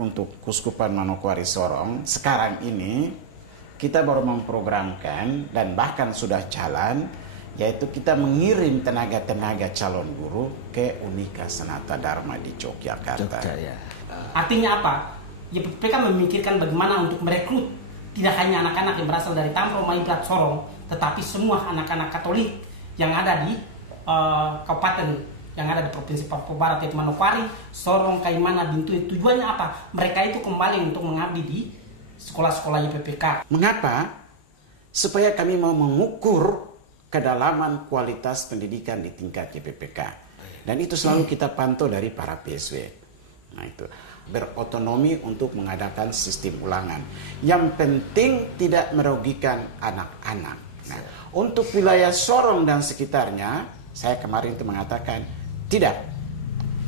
Untuk Kuskupan Manokwari Sorong, sekarang ini kita baru memprogramkan dan bahkan sudah jalan, yaitu kita mengirim tenaga-tenaga calon guru ke Unika Sanata Dharma di Yogyakarta. Ya. Artinya apa? YPPK memikirkan bagaimana untuk merekrut tidak hanya anak-anak yang berasal dari Tamro, Maibrat, Sorong, tetapi semua anak-anak Katolik yang ada di kabupaten yang ada di Provinsi Papua Barat, yaitu Manokwari, Sorong, Kaimana, Bintu. Tujuannya apa? Mereka itu kembali untuk mengabdi di sekolah-sekolah YPPK. Mengapa? Supaya kami mau mengukur kedalaman kualitas pendidikan di tingkat YPPK. Dan itu selalu kita pantau dari para PSW. Nah itu, berotonomi untuk mengadakan sistem ulangan. Yang penting tidak merugikan anak-anak. Nah, untuk wilayah Sorong dan sekitarnya, saya kemarin itu mengatakan, tidak,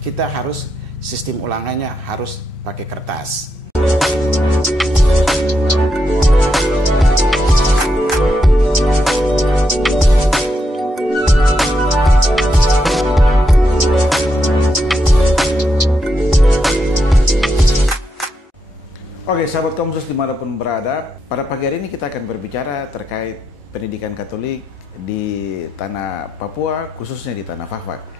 kita harus sistem ulangannya harus pakai kertas. Oke, sahabat Komsus dimanapun berada, pada pagi hari ini kita akan berbicara terkait pendidikan Katolik di tanah Papua, khususnya di tanah Fak-Fak.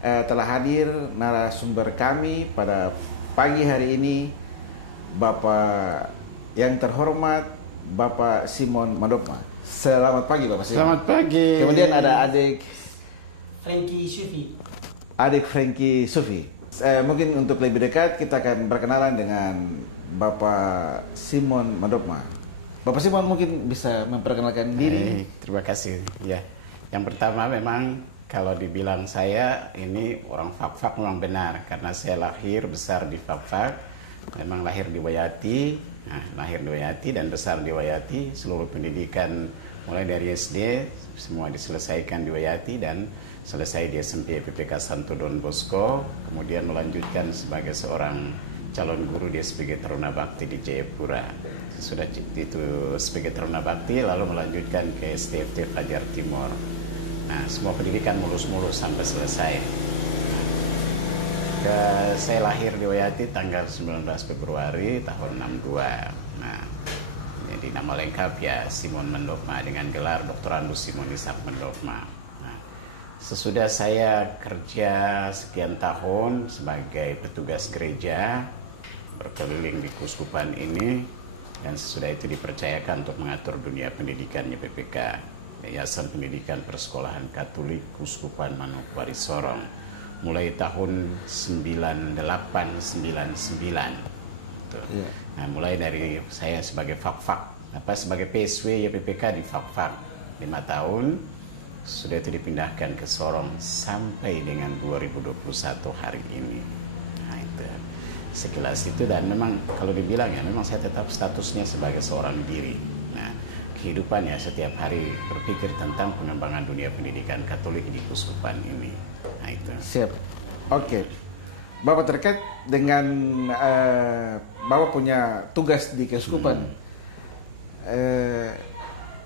Telah hadir narasumber kami pada pagi hari ini, Bapak yang terhormat, Bapak Simon Mandopma. Selamat pagi, Bapak Simon. Selamat pagi. Kemudian ada adik Frankie Sufi. Mungkin untuk lebih dekat kita akan berkenalan dengan Bapak Simon Mandopma. Bapak Simon mungkin bisa memperkenalkan diri. Terima kasih. Ya, yang pertama memang kalau dibilang saya ini orang Fak-Fak memang benar, karena saya lahir besar di Fak-Fak, memang lahir di Wayati, lahir di Wayati dan besar di Wayati. Seluruh pendidikan mulai dari SD semua diselesaikan di Wayati dan selesai di SMP YPPK Santo Don Bosco, kemudian melanjutkan sebagai seorang calon guru di SPG Taruna Bakti di Jayapura. Sudah itu sebagai Taruna Bakti, lalu melanjutkan ke STFT Fajar Timur. Nah, semua pendidikan mulus-mulus sampai selesai. Saya lahir di Wayati tanggal 19 Februari tahun 62. Nah, jadi nama lengkap ya Simon Mandopma dengan gelar Dr. Andus Simon Ishak Mandopma. Nah, sesudah saya kerja sekian tahun sebagai petugas gereja, berkeliling di Kuskupan ini, dan sesudah itu dipercayakan untuk mengatur dunia pendidikan YPPK, Yayasan Pendidikan Persekolahan Katolik Kuskupan Manokwari Sorong, mulai tahun 9899. Yeah. Nah, mulai dari saya sebagai Fak-Fak, sebagai PSW YPPK di Fak-Fak 5 tahun, sudah itu dipindahkan ke Sorong sampai dengan 2021 hari ini. Nah, itu sekilas itu, dan memang kalau dibilang ya memang saya tetap statusnya sebagai seorang diri. Nah, kehidupan ya setiap hari berpikir tentang pengembangan dunia pendidikan Katolik di Kuskupan ini. Nah, itu. Siap. Oke. Bapak terkait dengan Bapak punya tugas di Keuskupan.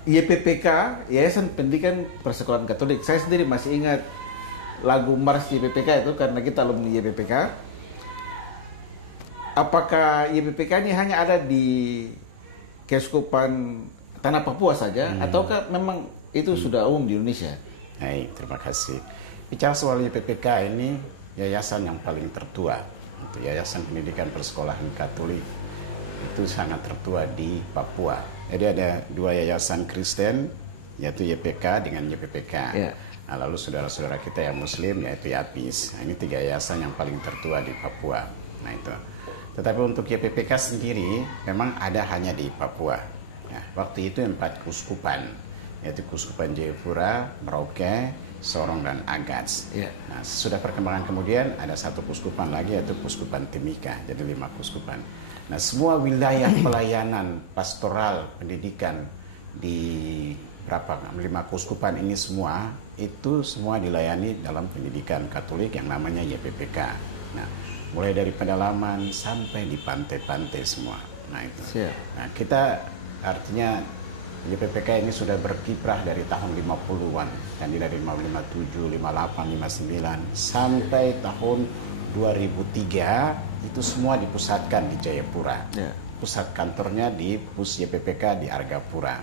YPPK, Yayasan Pendidikan Persekolahan Katolik. Saya sendiri masih ingat lagu Mars YPPK itu karena kita alumni YPPK. Apakah YPPK ini hanya ada di Keuskupan Tanah Papua saja, ataukah memang itu sudah umum di Indonesia? Baik, terima kasih. Bicara soal YPPK ini, yayasan yang paling tertua, itu Yayasan Pendidikan Persekolahan Katolik, itu sangat tertua di Papua. Jadi ada dua yayasan Kristen, yaitu YPK dengan YPPK. Yeah. Nah, lalu saudara-saudara kita yang Muslim, yaitu YAPIS. Nah, ini 3 yayasan yang paling tertua di Papua. Nah, itu. Tetapi untuk YPPK sendiri, memang ada hanya di Papua. Ya, waktu itu 4 kuskupan, yaitu Kuskupan Jayapura, Merauke, Sorong, dan Agats. Yeah. Nah, sesudah perkembangan kemudian ada 1 kuskupan lagi, yaitu Kuskupan Timika, jadi 5 kuskupan. Nah, semua wilayah pelayanan pastoral pendidikan di 5 kuskupan ini semua, itu semua dilayani dalam pendidikan Katolik yang namanya YPPK. Nah, mulai dari pedalaman sampai di pantai-pantai semua. Nah, itu. Siap. Nah, kita artinya YPPK ini sudah berkiprah dari tahun 50-an, dan dari 57, 58, 59 sampai tahun 2003 itu semua dipusatkan di Jayapura. Ya. Pusat kantornya di Pus YPPK di Argapura.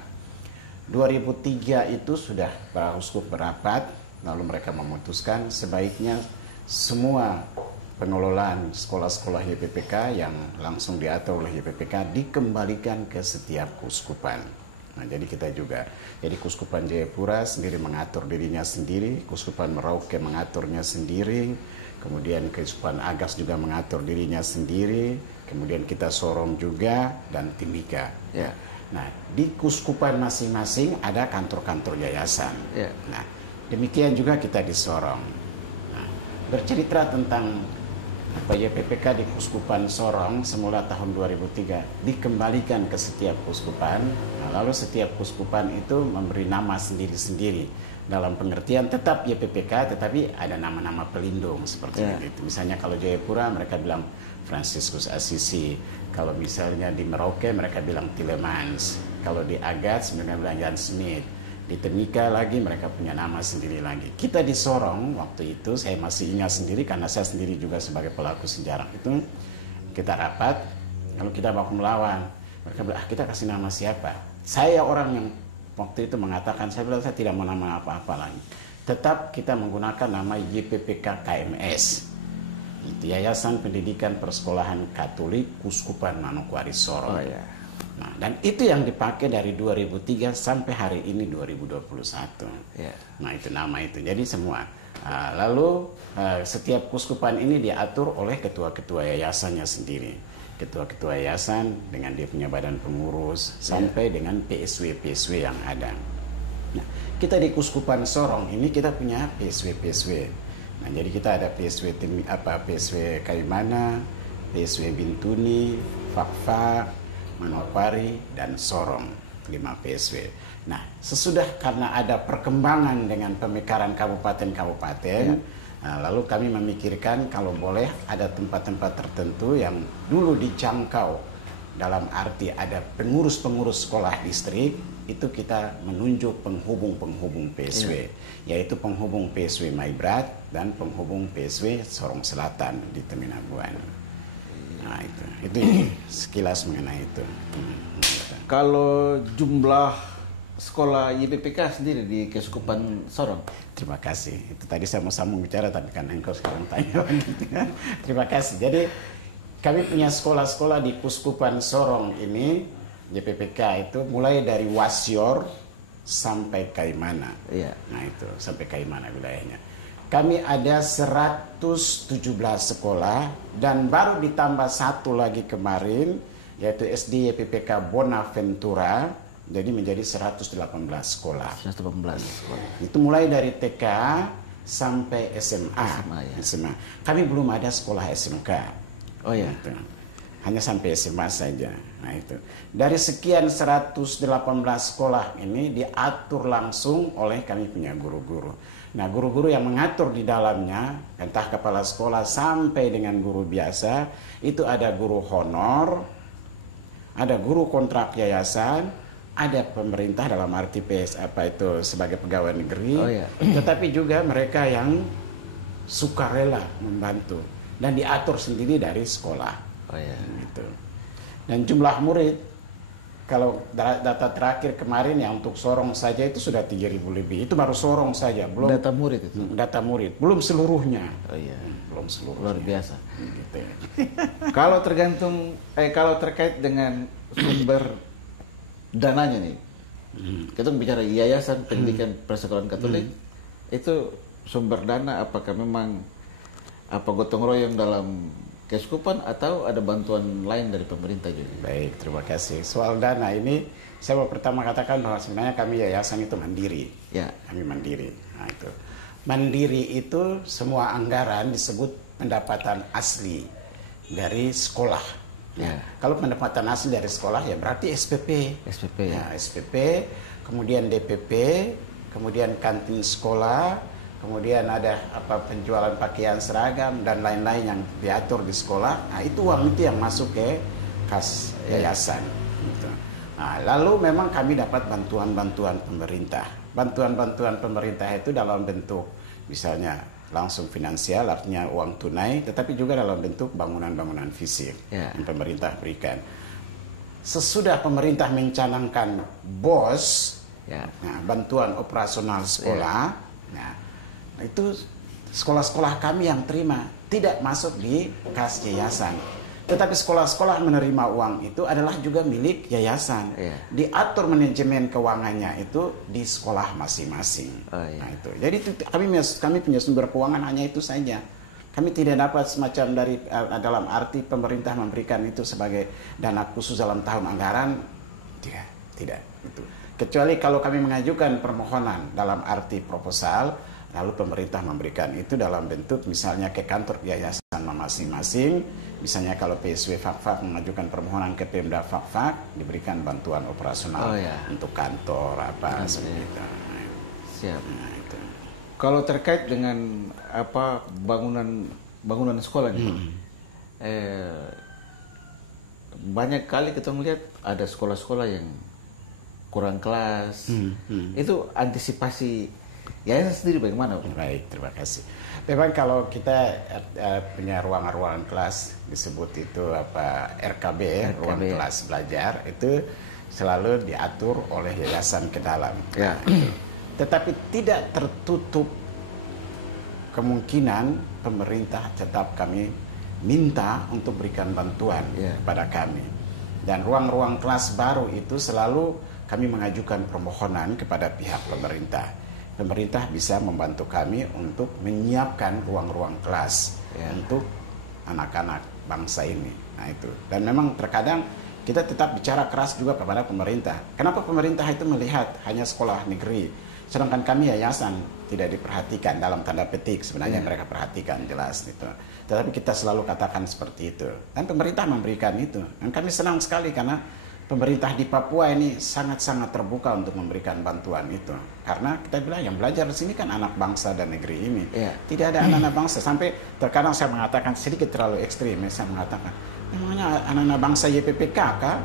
2003 itu sudah para uskup berapat, lalu mereka memutuskan sebaiknya semua pengelolaan sekolah-sekolah YPPK yang langsung diatur oleh YPPK dikembalikan ke setiap keuskupan. Nah, jadi kita juga, jadi Keuskupan Jayapura sendiri mengatur dirinya sendiri, Keuskupan Merauke mengaturnya sendiri, kemudian Keuskupan Agas juga mengatur dirinya sendiri, kemudian kita Sorong juga, dan Timika. Ya. Nah, di keuskupan masing-masing ada kantor-kantor yayasan. Ya. Nah, demikian juga kita di Sorong. Nah, bercerita tentang YPPK di Keuskupan Sorong semula tahun 2003 dikembalikan ke setiap keuskupan. Nah, lalu setiap keuskupan itu memberi nama sendiri-sendiri dalam pengertian tetap YPPK, tetapi ada nama-nama pelindung seperti itu. Misalnya kalau Jayapura mereka bilang Franciscus Assisi, kalau misalnya di Merauke mereka bilang Tillemans, kalau di Agats mereka bilang Jan Smith, di Timika lagi mereka punya nama sendiri lagi. Kita di Sorong waktu itu saya masih ingat sendiri karena saya sendiri juga sebagai pelaku sejarah itu, kita rapat lalu kita baku melawan, mereka bilang kita kasih nama siapa. Saya orang yang waktu itu mengatakan, saya bilang saya tidak mau nama apa-apa lagi, tetap kita menggunakan nama YPPK KMS, itu Yayasan Pendidikan Persekolahan Katolik Keuskupan Manokwari Sorong. Oh, ya. Nah, dan itu yang dipakai dari 2003 sampai hari ini 2021. Ya. Nah, itu nama itu. Jadi semua. Lalu setiap keuskupan ini diatur oleh ketua-ketua yayasannya sendiri. Ketua-ketua yayasan dengan dia punya badan pengurus sampai dengan PSW-PSW yang ada. Nah, kita di Keuskupan Sorong ini kita punya PSW-PSW. Nah, jadi kita ada PSW Kaimana, PSW Bintuni, Fakfak, Manokwari, dan Sorong, 5 PSW. Nah, sesudah karena ada perkembangan dengan pemekaran kabupaten-kabupaten, lalu kami memikirkan kalau boleh ada tempat-tempat tertentu yang dulu dijangkau dalam arti ada pengurus-pengurus sekolah distrik, itu kita menunjuk penghubung-penghubung PSW, yaitu penghubung PSW Maibrat dan penghubung PSW Sorong Selatan di Teminabuan. Nah, itu sekilas mengenai itu. Kalau jumlah sekolah YPPK sendiri di Keuskupan Sorong? Terima kasih. Itu tadi saya mau sambung bicara tapi kan engkau sekarang tanya. Terima kasih. Jadi kami punya sekolah-sekolah di Keuskupan Sorong ini YPPK itu mulai dari Wasior sampai Kaimana. Iya. Nah, itu sampai Kaimana wilayahnya. Kami ada 117 sekolah dan baru ditambah satu lagi kemarin yaitu SD YPPK Bonaventura, jadi menjadi 118 sekolah. 118 sekolah. Itu mulai dari TK sampai SMA. SMA. Kami belum ada sekolah SMK. Oh ya. Gitu. Hanya sampai SMA saja. Nah, itu. Dari sekian 118 sekolah ini diatur langsung oleh kami punya guru-guru. Nah, guru-guru yang mengatur di dalamnya, entah kepala sekolah sampai dengan guru biasa, itu ada guru honor, ada guru kontrak yayasan, ada pemerintah dalam arti sebagai pegawai negeri, tetapi juga mereka yang sukarela membantu dan diatur sendiri dari sekolah. Gitu. Dan jumlah murid, kalau data terakhir kemarin yang untuk Sorong saja itu sudah 3.000 lebih. Itu baru Sorong saja, belum data murid itu. Data murid, belum seluruhnya. Oh iya, belum seluruhnya. Luar biasa. Gitu. Kalau terkait dengan sumber dananya nih. Kita bicara Yayasan Pendidikan Persekolahan Katolik, itu sumber dana apakah memang gotong royong dalam Keuskupan atau ada bantuan lain dari pemerintah juga? Baik, terima kasih. Soal dana ini, saya mau pertama katakan bahwa sebenarnya kami yayasan itu mandiri. Ya. Kami mandiri. Nah, itu. Mandiri itu semua anggaran disebut pendapatan asli dari sekolah. Ya. Kalau pendapatan asli dari sekolah ya berarti SPP. SPP ya. SPP, kemudian DPP, kemudian kantin sekolah, kemudian ada penjualan pakaian seragam dan lain-lain yang diatur di sekolah. Nah, itu uang itu yang masuk ke kas yayasan. Gitu. Nah, lalu memang kami dapat bantuan-bantuan pemerintah. Bantuan-bantuan pemerintah itu dalam bentuk misalnya langsung finansial, artinya uang tunai, tetapi juga dalam bentuk bangunan-bangunan fisik yang pemerintah berikan. Sesudah pemerintah mencanangkan BOS, nah, bantuan operasional sekolah, nah, itu sekolah-sekolah kami yang terima tidak masuk di kas yayasan. Tetapi sekolah-sekolah menerima uang itu adalah juga milik yayasan. Diatur manajemen keuangannya itu di sekolah masing-masing. Nah, itu. Jadi kami punya sumber keuangan hanya itu saja. Kami tidak dapat semacam dari dalam arti pemerintah memberikan itu sebagai dana khusus dalam tahun anggaran. Tidak. Itu. Kecuali kalau kami mengajukan permohonan dalam arti proposal, lalu pemerintah memberikan itu dalam bentuk misalnya ke kantor yayasan masing-masing. Misalnya kalau PSW Fakfak mengajukan permohonan ke Pemda Fakfak, diberikan bantuan operasional untuk kantor apa seperti itu. Siap. Nah, itu. Kalau terkait dengan apa bangunan sekolah nih, banyak kali kita melihat ada sekolah-sekolah yang kurang kelas. Itu antisipasi yayasan sendiri bagaimana? Baik, terima kasih. Memang kalau kita punya ruangan-ruangan kelas disebut itu apa RKB, ruang kelas belajar, itu selalu diatur oleh yayasan ke dalam. Tetapi tidak tertutup kemungkinan pemerintah tetap kami minta untuk berikan bantuan kepada kami. Dan ruang-ruang kelas baru itu selalu kami mengajukan permohonan kepada pihak pemerintah. Pemerintah bisa membantu kami untuk menyiapkan ruang-ruang kelas untuk anak-anak bangsa ini. Nah, itu. Dan memang terkadang kita tetap bicara keras juga kepada pemerintah. Kenapa pemerintah itu melihat hanya sekolah negeri, sedangkan kami yayasan tidak diperhatikan dalam tanda petik, sebenarnya mereka perhatikan jelas itu. Tetapi kita selalu katakan seperti itu. Dan pemerintah memberikan itu. Dan kami senang sekali karena pemerintah di Papua ini sangat-sangat terbuka untuk memberikan bantuan itu. Karena kita bilang yang belajar di sini kan anak bangsa dan negeri ini. Tidak ada anak-anak bangsa. Sampai terkadang saya mengatakan sedikit terlalu ekstrim. Saya mengatakan, namanya anak-anak bangsa YPPK kah?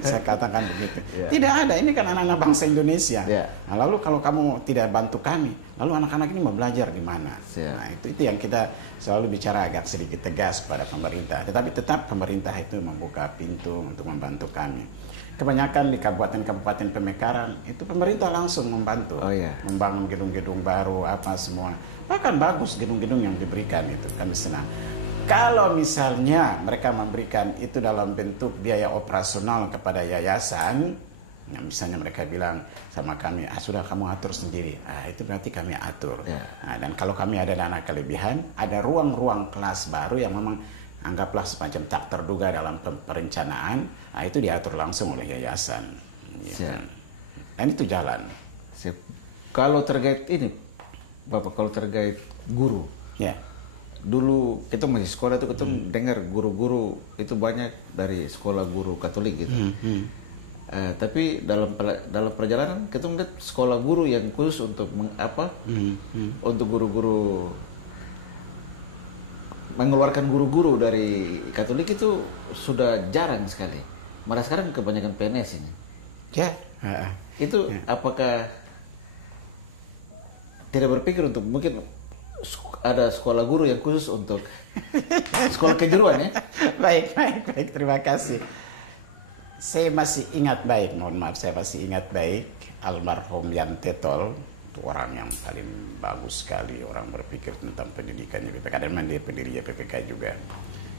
Saya katakan begitu. Tidak ada, ini kan anak-anak bangsa Indonesia. Nah, lalu kalau kamu tidak bantu kami, lalu anak-anak ini mau belajar di mana? Nah, itu yang kita selalu bicara agak sedikit tegas kepada pemerintah. Tetapi tetap pemerintah itu membuka pintu untuk membantu kami. Kebanyakan di kabupaten-kabupaten Pemekaran itu pemerintah langsung membantu, membangun gedung-gedung baru apa semua. Bahkan bagus gedung-gedung yang diberikan itu, kami senang. Kalau misalnya mereka memberikan itu dalam bentuk biaya operasional kepada yayasan, nah misalnya mereka bilang sama kami, sudah kamu atur sendiri, itu berarti kami atur. Nah, dan kalau kami ada dana kelebihan, ada ruang-ruang kelas baru yang memang anggaplah semacam tak terduga dalam perencanaan, itu diatur langsung oleh yayasan. Gitu. Dan itu jalan. Kalau terkait ini, Bapak, kalau terkait guru, dulu kita masih sekolah itu kita dengar guru-guru itu banyak dari sekolah guru Katolik gitu. Tapi dalam perjalanan kita melihat sekolah guru yang khusus untuk untuk guru-guru mengeluarkan guru-guru dari Katolik itu sudah jarang sekali. Malah sekarang kebanyakan PNS ini. Itu apakah tidak berpikir untuk mungkin ada sekolah guru yang khusus untuk sekolah kejuruan ya? Baik, terima kasih. Saya masih ingat baik, mohon maaf, saya masih ingat baik almarhum Yan Tetol, itu orang yang paling bagus sekali, orang berpikir tentang pendidikan YPPK, dan dia pendiri YPPK juga.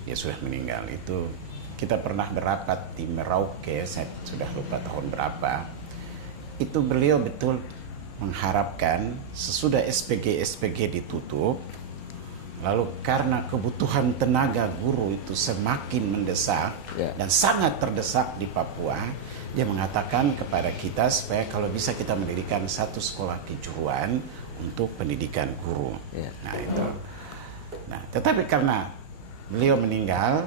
Dia sudah meninggal. Itu kita pernah berapat di Merauke, saya sudah lupa tahun berapa. Itu beliau betul mengharapkan sesudah SPG ditutup, lalu karena kebutuhan tenaga guru itu semakin mendesak dan sangat terdesak di Papua, dia mengatakan kepada kita supaya kalau bisa kita mendirikan satu sekolah kejuruan untuk pendidikan guru. Nah itu. Nah, tetapi karena beliau meninggal,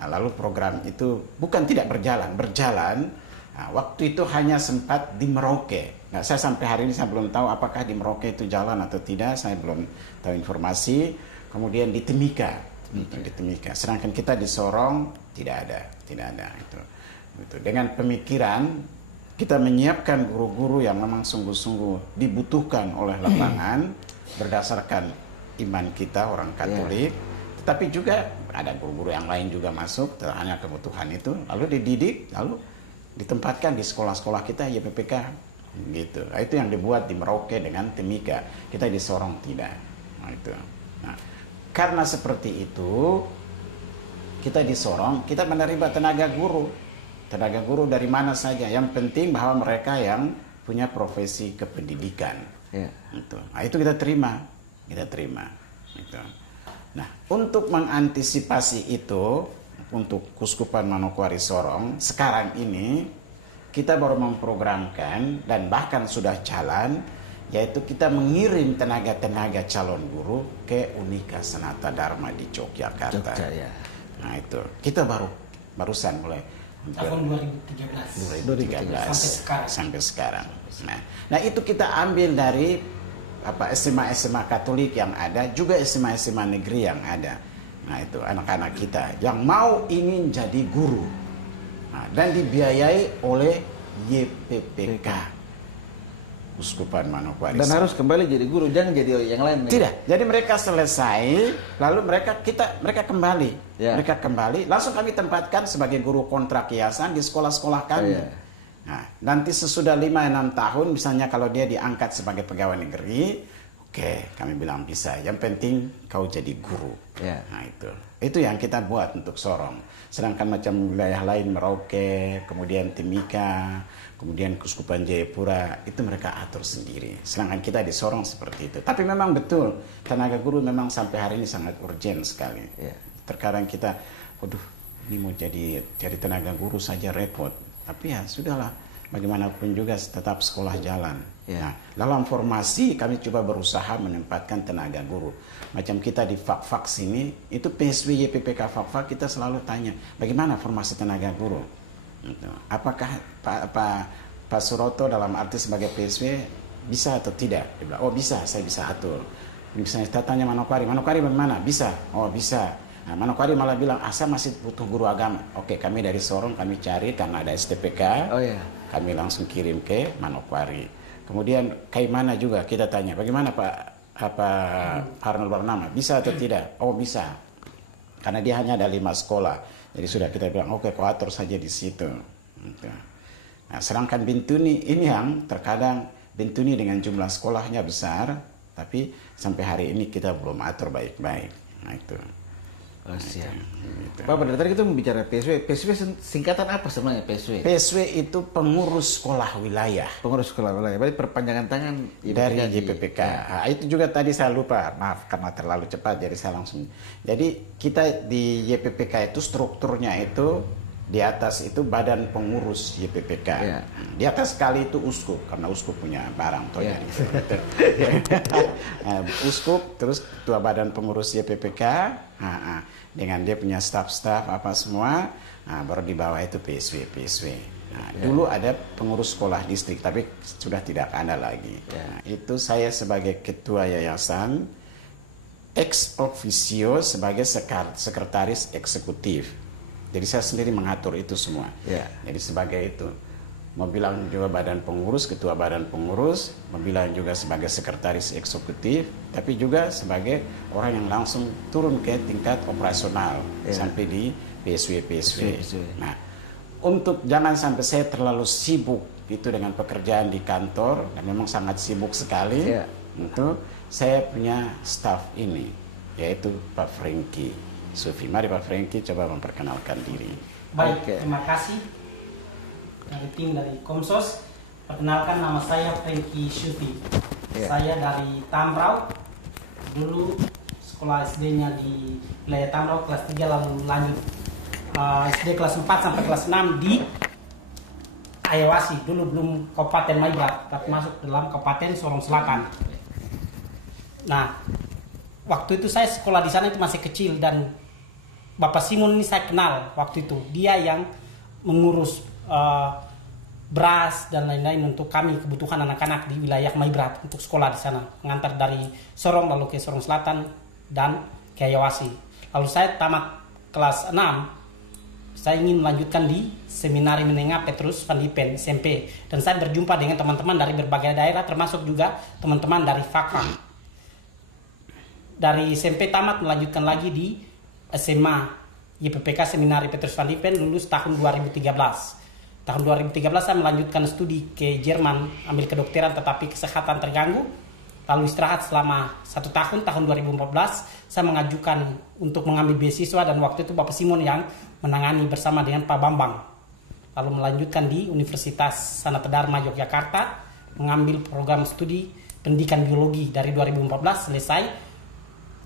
lalu program itu bukan tidak berjalan. Nah, waktu itu hanya sempat di Merauke. Nah, saya sampai hari ini saya belum tahu apakah di Merauke itu jalan atau tidak. Saya belum tahu informasi. Kemudian di Timika. Sedangkan kita di Sorong tidak ada itu. Dengan pemikiran kita menyiapkan guru-guru yang memang sungguh-sungguh dibutuhkan oleh lapangan. berdasarkan iman kita orang Katolik, tetapi juga ada guru-guru yang lain juga masuk, hanya kebutuhan itu, lalu dididik, lalu ditempatkan di sekolah-sekolah kita YPPK gitu. Nah, itu yang dibuat di Merauke dengan Timika. Kita di Sorong tidak. Nah, itu. Nah, karena seperti itu, kita di Sorong kita menerima tenaga guru dari mana saja. Yang penting bahwa mereka yang punya profesi kependidikan. Gitu. Nah, itu kita terima. Gitu. Nah, untuk mengantisipasi itu, untuk Kuskupan Manokwari Sorong, sekarang ini kita baru memprogramkan dan bahkan sudah jalan, yaitu kita mengirim tenaga-tenaga calon guru ke Unika Sanata Dharma di Yogyakarta. Nah itu, kita barusan mulai tahun 2013 sampai sekarang. Nah itu kita ambil dari SMA Katolik yang ada, juga SMA negeri yang ada. Nah itu anak-anak kita yang ingin jadi guru, dan dibiayai oleh YPPK Uskupan Manokwari. Dan harus kembali jadi guru, jangan jadi yang lain. Tidak. Jadi mereka selesai, lalu mereka kembali. Mereka kembali, langsung kami tempatkan sebagai guru kontrak yayasan di sekolah-sekolah kami. Nah, nanti sesudah 5-6 tahun, misalnya kalau dia diangkat sebagai pegawai negeri, oke, kami bilang bisa. Yang penting kau jadi guru. Nah itu yang kita buat untuk Sorong. Sedangkan macam wilayah lain, Merauke, kemudian Timika, kemudian Kuskupan Jayapura, itu mereka atur sendiri. Sedangkan kita di Sorong seperti itu. Tapi memang betul, tenaga guru memang sampai hari ini sangat urgent sekali. Terkadang kita, waduh, ini mau jadi tenaga guru saja repot. Tapi ya sudahlah, bagaimanapun juga tetap sekolah jalan. Nah, dalam formasi kami coba berusaha menempatkan tenaga guru. Macam kita di Fak-Fak sini, itu PSW YPPK Fak-Fak kita selalu tanya, bagaimana formasi tenaga guru? Gitu. Apakah Pak Suroto dalam arti sebagai PSW bisa atau tidak? Dia bilang, oh bisa, saya bisa atur. Misalnya kita tanya Manokwari bagaimana? Bisa, oh bisa. Nah, Manokwari malah bilang, saya masih butuh guru agama. Oke, kami dari Sorong kami cari karena ada STPK, kami langsung kirim ke Manokwari. Kemudian Kaimana juga kita tanya, bagaimana Pak Arnold Barnama, bisa atau tidak? Oh bisa, karena dia hanya ada 5 sekolah. Jadi sudah kita bilang, oke, kau atur saja di situ. Nah, sedangkan Bintuni ini yang terkadang Bintuni dengan jumlah sekolahnya besar, tapi sampai hari ini kita belum atur baik-baik. Nah itu. Siap. Gitu. Pak, pada tadi kita membicara PSW. PSW singkatan apa sebenarnya PSW? PSW itu pengurus sekolah wilayah. Pengurus sekolah wilayah. Berarti perpanjangan tangan dari YPPK. Nah, itu juga tadi saya lupa. Maaf karena terlalu cepat jadi saya langsung. Jadi kita di YPPK itu strukturnya itu di atas itu badan pengurus YPPK. Di atas sekali itu uskup karena uskup punya barang toh uskup, terus ketua badan pengurus YPPK, dengan dia punya staf-staf apa semua, baru di bawah itu PSW. Dulu ada pengurus sekolah distrik tapi sudah tidak ada lagi. Itu saya sebagai ketua yayasan, ex officio sebagai sekretaris eksekutif. Jadi saya sendiri mengatur itu semua. Jadi sebagai itu, mau bilang juga badan pengurus, ketua badan pengurus, mau bilang juga sebagai sekretaris eksekutif, tapi juga sebagai orang yang langsung turun ke tingkat operasional sampai di PSW. Nah, untuk jangan sampai saya terlalu sibuk itu dengan pekerjaan di kantor, dan memang sangat sibuk sekali, itu saya punya staf ini, yaitu Pak Franky Sufi. Mari Pak Franky coba memperkenalkan diri. Baik, terima kasih dari tim dari Komsos. Perkenalkan, nama saya Franky Sufi. Saya dari Tamrau. Dulu sekolah SD-nya di wilayah Tamrau kelas 3, lalu lanjut SD kelas 4 sampai kelas 6 di Ayawasi. Dulu belum Kabupaten Maibrat, tapi masuk dalam Kabupaten Sorong Selatan. Nah, waktu itu saya sekolah di sana itu masih kecil, dan Bapak Simon ini saya kenal waktu itu. Dia yang mengurus beras dan lain-lain untuk kami, kebutuhan anak-anak di wilayah Maibrat untuk sekolah di sana. Mengantar dari Sorong lalu ke Sorong Selatan dan ke Ayawasi. Lalu saya tamat kelas 6. Saya ingin melanjutkan di Seminari Menengah Petrus Van Lipen SMP. Dan saya berjumpa dengan teman-teman dari berbagai daerah, termasuk juga teman-teman dari Fak-Fak. dari SMP tamat melanjutkan lagi di SMA YPPK Seminari Petrus Van Lipen, lulus tahun 2013. Tahun 2013 saya melanjutkan studi ke Jerman, ambil kedokteran tetapi kesehatan terganggu. Lalu istirahat selama 1 tahun, tahun 2014 saya mengajukan untuk mengambil beasiswa dan waktu itu Bapak Simon yang menangani bersama dengan Pak Bambang. Lalu melanjutkan di Universitas Sanata Dharma Yogyakarta, mengambil program studi pendidikan biologi dari 2014 selesai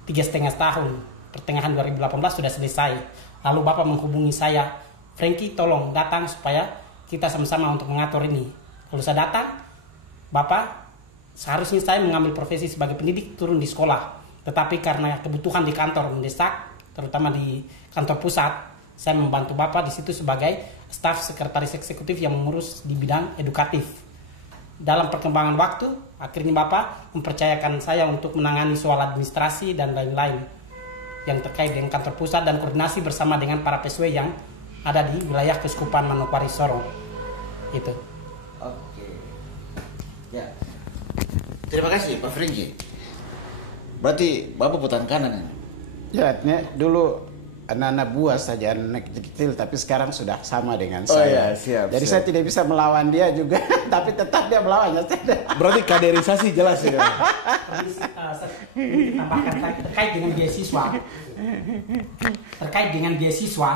3,5 tahun. Pertengahan 2018 sudah selesai. Lalu Bapak menghubungi saya, Frankie tolong datang supaya kita sama-sama untuk mengatur ini. Kalau saya datang, Bapak, seharusnya saya mengambil profesi sebagai pendidik turun di sekolah. Tetapi karena kebutuhan di kantor mendesak, terutama di kantor pusat, saya membantu Bapak di situ sebagai staf sekretaris eksekutif yang mengurus di bidang edukatif. Dalam perkembangan waktu, akhirnya Bapak mempercayakan saya untuk menangani soal administrasi dan lain-lain yang terkait dengan kantor pusat dan koordinasi bersama dengan para PSW yang ada di wilayah Keuskupan Manokwari Sorong. Itu. Oke. Ya. Terima kasih Pak Frankie. Berarti Bapak putar kanan ini? Ya, dulu anak-anak buah saja, anak kecil, tapi sekarang sudah sama dengan Oh saya. ya, siap. Jadi saya tidak bisa melawan dia juga, tapi tetap dia melawannya. Berarti kaderisasi jelas ya. Tambahkan terkait dengan beasiswa. Terkait dengan beasiswa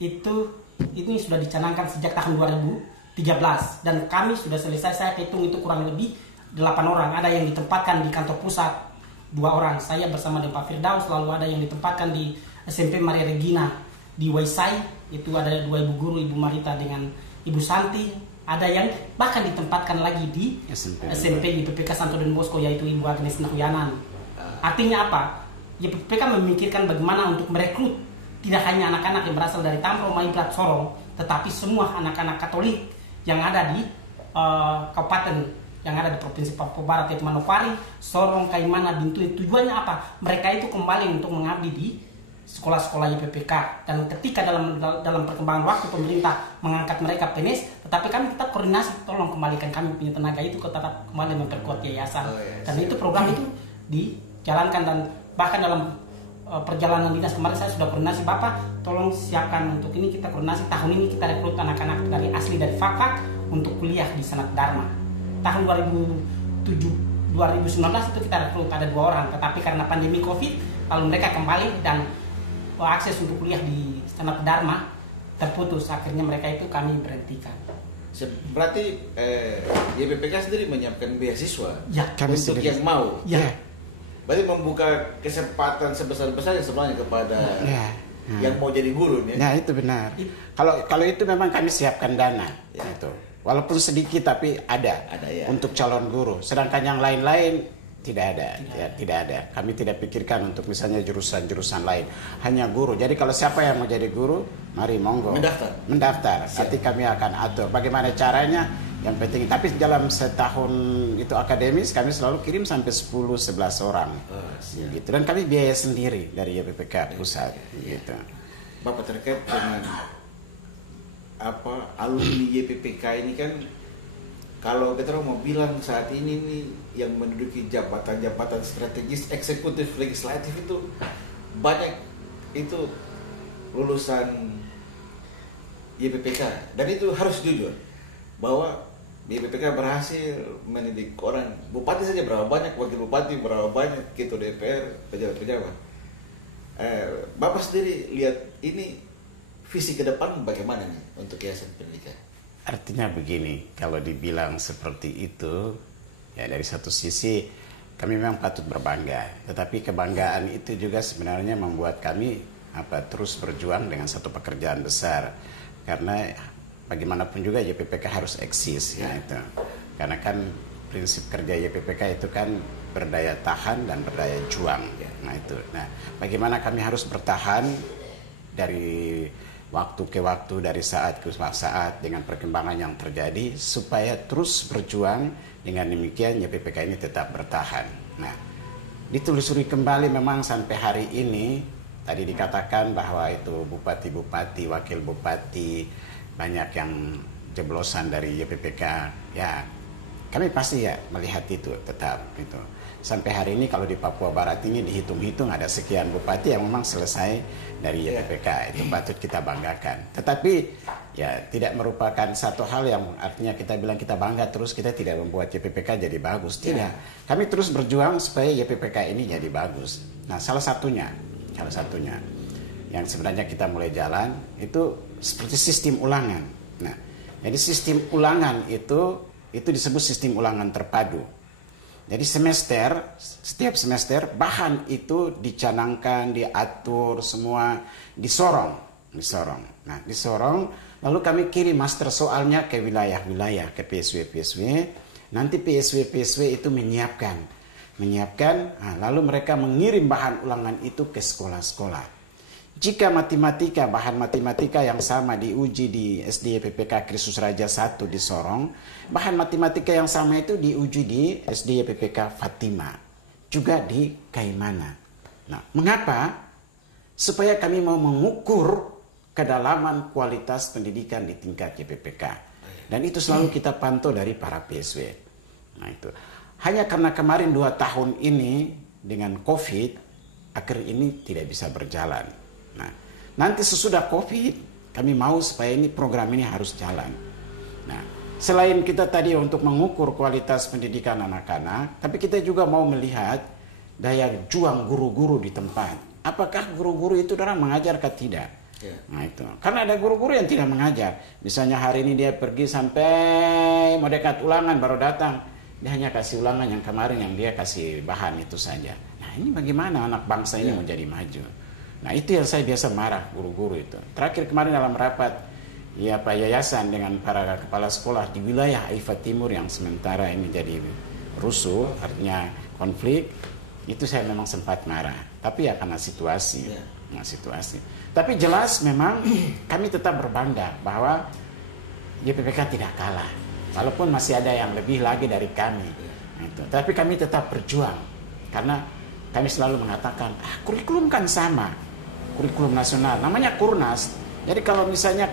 itu sudah dicanangkan sejak tahun 2013 dan kami sudah selesai. Saya hitung itu kurang lebih 8 orang. Ada yang ditempatkan di kantor pusat 2 orang. Saya bersama dengan Pak Firdaus. Lalu ada yang ditempatkan di SMP Maria Regina di Waisai. Itu ada 2 ibu guru, Ibu Marita dengan Ibu Santi. Ada yang bahkan ditempatkan lagi di SMP YPPK Santo Don Bosco, yaitu Ibu Agnes Nahuyanan. Artinya apa? YPPK memikirkan bagaimana untuk merekrut tidak hanya anak-anak yang berasal dari Tampro, Maibrat, Sorong, tetapi semua anak-anak Katolik yang ada di kabupaten yang ada di Provinsi Papua Barat, yaitu Manokwari, Sorong, Kaimana, Bintu. Tujuannya apa? Mereka itu kembali untuk mengabdi di sekolah-sekolah YPPK. Dan ketika dalam perkembangan waktu pemerintah mengangkat mereka PNS, tetapi kami tetap koordinasi, tolong kembalikan kami punya tenaga itu tetap kembali memperkuat yayasan. Dan itu program itu dijalankan dan bahkan dalam perjalanan dinas kemarin saya sudah koordinasi, Bapak tolong siapkan untuk ini, kita koordinasi tahun ini kita rekrut anak-anak dari asli dari Fakfak untuk kuliah di Sanat Dharma. Tahun 2019 itu kita rekrut ada 2 orang, tetapi karena pandemi Covid lalu mereka kembali dan akses untuk kuliah di Sanat Dharma terputus, akhirnya mereka itu kami berhentikan. Berarti YPPK sendiri menyiapkan beasiswa Ya, untuk yang mau. Ya. Berarti membuka kesempatan sebesar-besarnya sebenarnya kepada yang mau jadi guru nih. Ya, itu benar. Kalau itu memang kami siapkan dana itu. Walaupun sedikit tapi ada ya. Untuk calon guru. Sedangkan yang lain-lain tidak ada. Kami tidak pikirkan untuk misalnya jurusan-jurusan lain. Hanya guru. Jadi kalau siapa yang mau jadi guru, mari monggo. Mendaftar. Nanti kami akan atur bagaimana caranya. Yang penting, tapi dalam setahun itu akademis kami selalu kirim sampai 10-11 orang. Gitu. Dan kami biaya sendiri dari YPPK pusat gitu. Bapak terkait dengan alumni YPPK ini kan, kalau kita mau bilang saat ini nih yang menduduki jabatan-jabatan strategis eksekutif legislatif itu banyak itu lulusan YPPK, dan itu harus jujur bahwa YPPK berhasil mendidik orang. Bupati saja berapa banyak, wakil bupati berapa banyak, ketua DPR, pejabat-pejabat. Bapak sendiri lihat ini visi ke depan bagaimana nih untuk Yayasan Pendidikan? Artinya begini, kalau dibilang seperti itu, ya dari satu sisi kami memang patut berbangga, tetapi kebanggaan itu juga sebenarnya membuat kami terus berjuang dengan satu pekerjaan besar, karena bagaimanapun juga YPPK harus eksis ya itu. Karena kan prinsip kerja YPPK itu kan berdaya tahan dan berdaya juang. Nah itu. Nah, bagaimana kami harus bertahan dari waktu ke waktu, dari saat ke saat dengan perkembangan yang terjadi supaya terus berjuang, dengan demikian YPPK ini tetap bertahan. Nah, ditelusuri kembali memang sampai hari ini tadi dikatakan bahwa itu bupati-bupati, wakil bupati banyak yang jeblosan dari YPPK. Ya, kami pasti ya melihat itu tetap itu. Sampai hari ini kalau di Papua Barat ini dihitung-hitung ada sekian bupati yang memang selesai dari YPPK, itu patut kita banggakan. Tetapi ya tidak merupakan satu hal yang artinya kita bilang kita bangga terus kita tidak membuat YPPK jadi bagus. Tidak. Kami terus berjuang supaya YPPK ini jadi bagus. Nah, salah satunya yang sebenarnya kita mulai jalan itu seperti sistem ulangan. Nah, jadi sistem ulangan itu disebut sistem ulangan terpadu. Jadi setiap semester bahan itu dicanangkan, diatur semua, disorong. Nah, disorong, lalu kami kirim master soalnya ke wilayah-wilayah, ke PSW. Nanti PSW itu menyiapkan, lalu mereka mengirim bahan ulangan itu ke sekolah-sekolah. Jika bahan matematika yang sama diuji di SD YPPK Kristus Raja 1 di Sorong, bahan matematika yang sama itu diuji di SD YPPK Fatima, juga di Kaimana. Nah, mengapa? Supaya kami mau mengukur kedalaman kualitas pendidikan di tingkat YPPK. Dan itu selalu kita pantau dari para PSW. Nah, itu. Hanya karena kemarin 2 tahun ini dengan COVID, akhir ini tidak bisa berjalan. Nah, nanti sesudah COVID, kami mau supaya ini program ini harus jalan. Nah, selain kita tadi untuk mengukur kualitas pendidikan anak-anak, tapi kita juga mau melihat daya juang guru-guru di tempat. Apakah guru-guru itu orang mengajar atau tidak? Nah itu, karena ada guru-guru yang tidak mengajar. Misalnya hari ini dia pergi sampai mau dekat ulangan baru datang, dia hanya kasih ulangan yang kemarin yang dia kasih bahan itu saja. Nah ini bagaimana anak bangsa ini menjadi maju? Nah itu yang saya biasa marah guru-guru itu. Terakhir kemarin dalam rapat ya Pak Yayasan dengan para kepala sekolah di wilayah Aifa Timur yang sementara ini jadi rusuh, artinya konflik, itu saya memang sempat marah. Tapi ya karena situasi. Tapi jelas memang kami tetap berbangga bahwa YPPK tidak kalah. Walaupun masih ada yang lebih lagi dari kami. Nah, itu. Tapi kami tetap berjuang. Karena kami selalu mengatakan, kurikulum kan sama. Kurikulum nasional, namanya Kurnas. Jadi kalau misalnya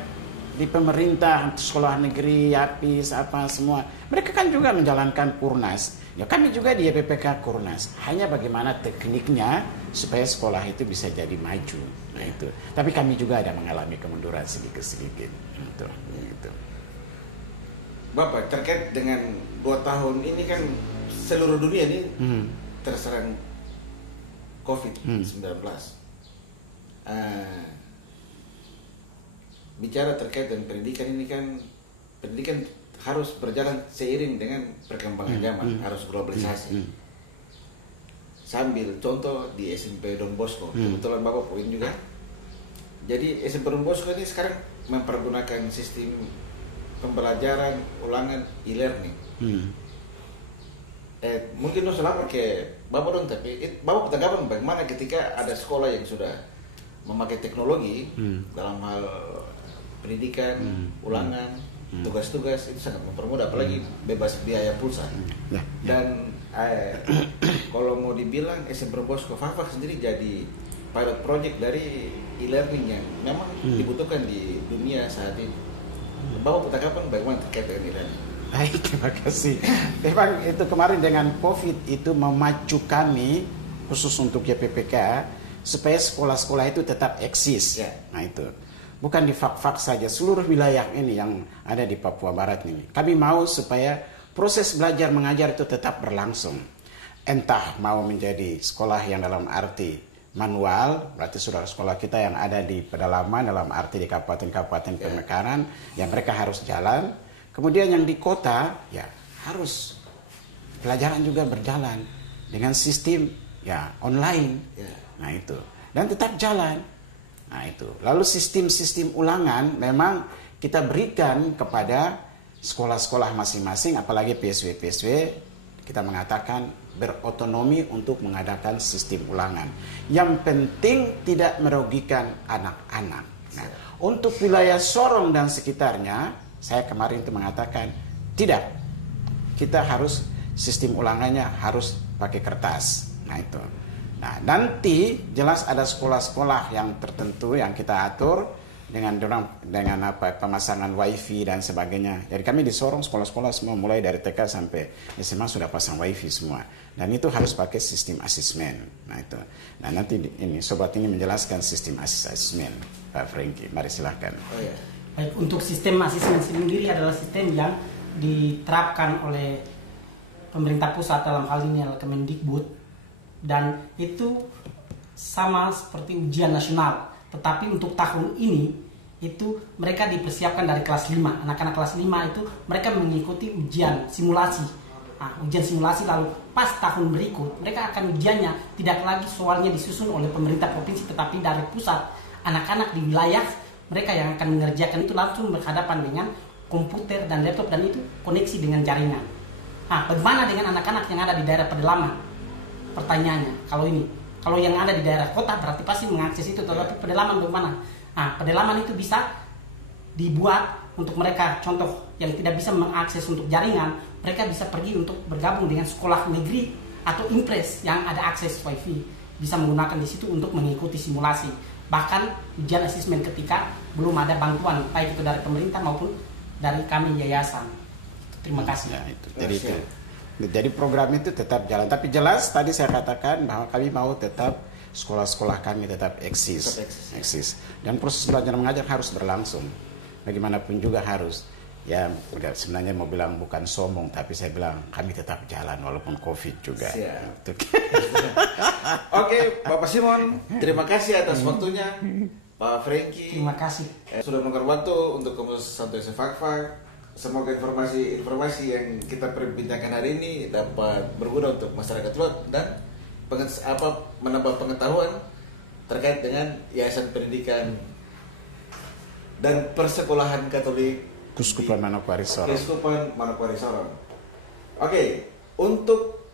di pemerintah, sekolah negeri, YAPIS, apa semua, mereka kan juga menjalankan Kurnas. Ya kami juga di YPPK Kurnas. Hanya bagaimana tekniknya supaya sekolah itu bisa jadi maju. Nah itu. Tapi kami juga ada mengalami kemunduran sedikit-sedikit. Itu. Bapak terkait dengan 2 tahun ini kan seluruh dunia ini terserang COVID-19. Bicara terkait dengan pendidikan ini kan, pendidikan harus berjalan seiring dengan perkembangan zaman, harus globalisasi. Sambil contoh di SMP Don Bosco, kebetulan Bapak poin juga. Jadi SMP Don Bosco ini sekarang mempergunakan sistem pembelajaran ulangan e-learning. Mungkin selama ke Bapak dong, tapi Bapak tanggapan bagaimana ketika ada sekolah yang sudah memakai teknologi dalam hal pendidikan, ulangan, tugas-tugas itu sangat mempermudah, apalagi bebas biaya pulsa. Dan kalau mau dibilang SMP Bosco Fafak sendiri jadi pilot project dari e-learning yang memang dibutuhkan di dunia saat ini. Bapak tanggapan bagaimana terkait dengan e-learning? Baik, terima kasih. Memang itu kemarin dengan COVID itu memacu kami khusus untuk YPPK supaya sekolah-sekolah itu tetap eksis. Nah itu bukan di Fak-Fak saja, seluruh wilayah ini yang ada di Papua Barat ini. Kami mau supaya proses belajar mengajar itu tetap berlangsung. Entah mau menjadi sekolah yang dalam arti manual, berarti saudara sekolah kita yang ada di pedalaman dalam arti di kabupaten-kabupaten pemekaran, yang mereka harus jalan. Kemudian yang di kota ya harus pelajaran juga berjalan dengan sistem ya online. Nah itu, dan tetap jalan. Nah itu. Lalu sistem-sistem ulangan memang kita berikan kepada sekolah-sekolah masing-masing, apalagi PSW-PSW, kita mengatakan berotonomi untuk mengadakan sistem ulangan. Yang penting tidak merugikan anak-anak. Nah, untuk wilayah Sorong dan sekitarnya, saya kemarin itu mengatakan tidak. Kita harus sistem ulangannya harus pakai kertas. Nah itu. Nah nanti jelas ada sekolah-sekolah yang tertentu yang kita atur dengan apa pemasangan wifi dan sebagainya. Jadi kami di Sorong sekolah-sekolah semua mulai dari TK sampai SMA sudah pasang wifi semua. Dan itu harus pakai sistem asesmen. Nah itu. Nah nanti ini sobat ini menjelaskan sistem asesmen, Pak Franky. Mari silahkan. Oh ya. Baik, untuk sistem asesmen sendiri adalah sistem yang diterapkan oleh pemerintah pusat, dalam hal ini adalah Kemendikbud, dan itu sama seperti ujian nasional. Tetapi untuk tahun ini itu mereka dipersiapkan dari kelas 5. Anak-anak kelas 5 itu mereka mengikuti ujian simulasi. Nah, ujian simulasi lalu pas tahun berikut mereka akan ujiannya tidak lagi soalnya disusun oleh pemerintah provinsi tetapi dari pusat. Anak-anak di wilayah mereka yang akan mengerjakan itu langsung berhadapan dengan komputer dan laptop dan itu koneksi dengan jaringan. Nah, bagaimana dengan anak-anak yang ada di daerah pedalaman? Pertanyaannya, kalau yang ada di daerah kota berarti pasti mengakses itu, tetapi pedalaman bagaimana? Nah, pedalaman itu bisa dibuat untuk mereka, contoh yang tidak bisa mengakses untuk jaringan, mereka bisa pergi untuk bergabung dengan sekolah negeri atau impres yang ada akses wifi, bisa menggunakan di situ untuk mengikuti simulasi. Bahkan ujian asesmen ketika belum ada bantuan baik itu dari pemerintah maupun dari kami yayasan. Terima kasih. Ya, itu. Jadi program itu tetap jalan. Tapi jelas tadi saya katakan bahwa kami mau tetap sekolah-sekolah kami tetap eksis. Dan proses belajar mengajar harus berlangsung. Bagaimanapun juga harus. Ya sebenarnya mau bilang bukan sombong, tapi saya bilang kami tetap jalan walaupun COVID juga. Oke, Bapak Simon, terima kasih atas waktunya. Pak Franky, Terima kasih. Sudah meluangkan waktu untuk Komunitas Santo Yosef Fakfak. Semoga informasi yang kita perbincangkan hari ini dapat berguna untuk masyarakat luas dan menambah pengetahuan terkait dengan Yayasan Pendidikan dan Persekolahan Katolik Kuskupan Manokwari Sorong. Kuskupan Manokwari Sorong. Oke, untuk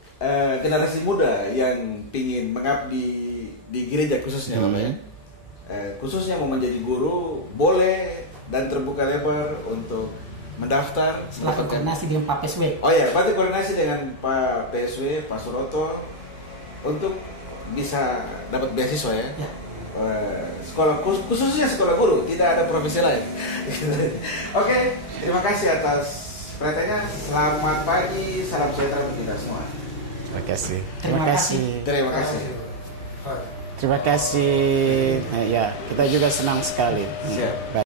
generasi muda yang ingin mengabdi di gereja khususnya, Bapak ya, khususnya mau menjadi guru, boleh dan terbuka lebar untuk mendaftar. Setelah koordinasi dengan Pak PSW. Oh ya, berarti koordinasi dengan Pak PSW, Pak Suroto untuk bisa dapat beasiswa ya. Ya. Sekolah khususnya sekolah guru, tidak ada profesi lain. Oke, terima kasih atas perhatiannya. Selamat pagi, salam sejahtera untuk kita semua. Terima kasih. Terima kasih. Terima kasih. Terima kasih. Ya, kita juga senang sekali. Siap.